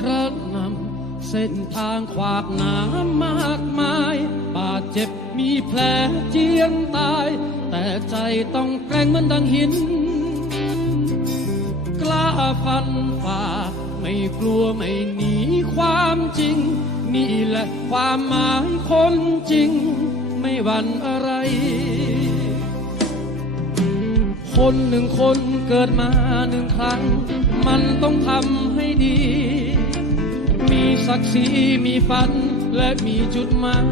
กระนำเส้นทางขวากหนามมากมาย บาดเจ็บมีแผลเจียนตาย แต่ใจต้องแกร่งเหมือนดังหิน กล้าฟันฝ่า ไม่กลัวไม่หนีความจริง นี่แหละความหมายคนจริง ไม่หวั่นอะไรคนหนึ่งคนเกิดมาหนึ่งครั้ง มันต้องทำให้ดี ศักดิ์ศรีมีฝันและมีจุดหมาย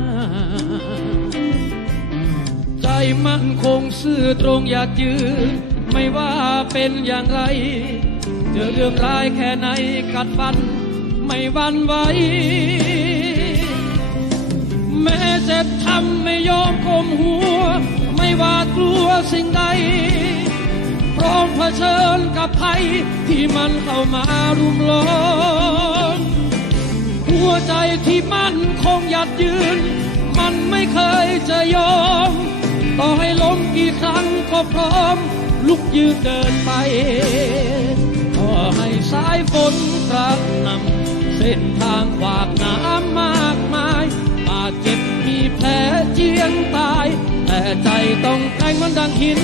ใจมั่นคงซื่อตรงอยากยืน ไม่ว่าเป็นอย่างไร เจอเรื่องร้ายแค่ไหนกัดฟัน ไม่วันไหวแม้เจ็บทำไม่ยอมก้มหัว ไม่หวาดกลัวสิ่งใด พร้อมเผชิญกับภัยที่มันเข้ามารุมล้อม หัวใจที่มั่นคงหยัดยืน มันไม่เคยจะยอม ต่อให้ล้มกี่ครั้งก็พร้อม ลุกยืนเดินไปต่อให้สายฝนกระหนำเส้นทางขวากน้ำมากมายบาดเจ็บมีแผลเจียงตาย แต่ใจต้องแกร่งเหมันดังหิน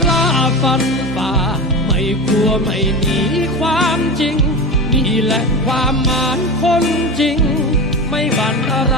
กล้าฟันฝ่าไม่กลัวไม่หนีความจริง และความหมายคนจริง ไม่หวั่นอะไร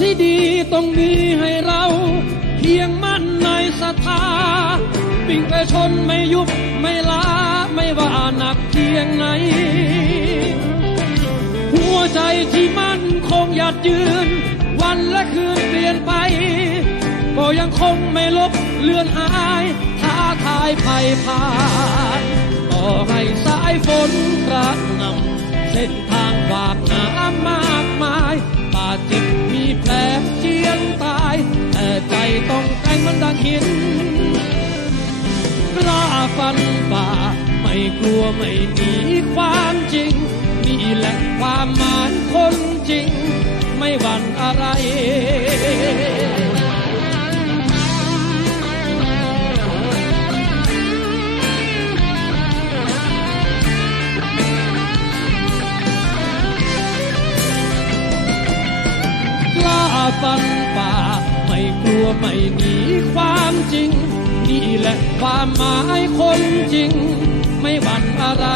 ที่ดีต้องมีให้เรา เพียงมั่นในศรัทธาวิ่งไปชนไม่ยุบไม่ลาไม่ว่าหนักเพียงไหน หัวใจที่มั่นคงหยัดยืน วันและคืนเปลี่ยนไป ก็ยังคงไม่ลบเลือนหายท้าทายภัยผ่านต่อให้สายฝนกระหนำเส้นทางขวากหน้ามา แผลเจียนตายแต่ใจต้องแกร่งมันดังหินกล้าฟันฝ่าไม่กลัวไม่หนีความจริง นี่แหละความหมายคนจริง ไม่หวั่นอะไร ฟันป่า ไม่กลัวไม่หนีความจริง นี่แหละความหมายคนจริง ไม่หวั่นอะไร